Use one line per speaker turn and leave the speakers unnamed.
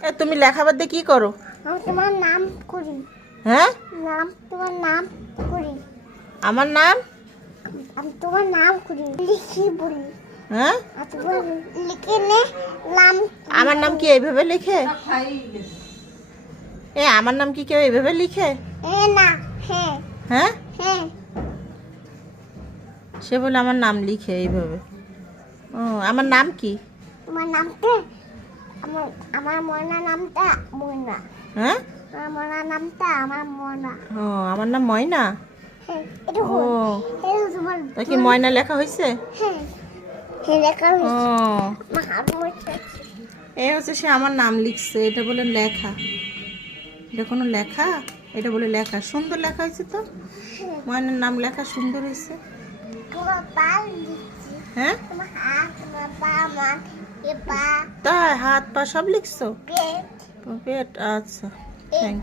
এ তুমি লেখাবার দিয়ে কি করো?
আমি তোমার নাম করি।
হ্যাঁ?
নাম তোমার নাম করি।
আমার নাম?
আমি তোমার নাম করি লিখি বলি।
হ্যাঁ?
লিখে নে নাম
আমার নাম কি এইভাবে লিখে? এ আমার নাম কি কেউ এইভাবে লিখে?
এ না হ্যাঁ
হ্যাঁ?
হ্যাঁ
সে বলে আমার নাম লিখে এইভাবে। ও আমার নাম কি?
তোমার নাম আমার আমার ময়না নামটা ময়না।
হ্যাঁ?
আমার নামটা আমার ময়না।
ও আমার নাম ময়না?
হ্যাঁ
ও। তা কি ময়না লেখা হয়েছে?
হ্যাঁ হ্যাঁ আমার
এ হচ্ছে সে আমার নাম লিখছে এটা বলে লেখা। এটা কোনো লেখা? এটা বলে লেখা। সুন্দর লেখা হয়েছে তো? ময়নার নাম লেখা সুন্দর হয়েছে। হ্যাঁ
তোমার হাত তোমার পা আমার এ পা
তাই হাত পা সব লিখছো? পেট। আচ্ছা থ্যাংক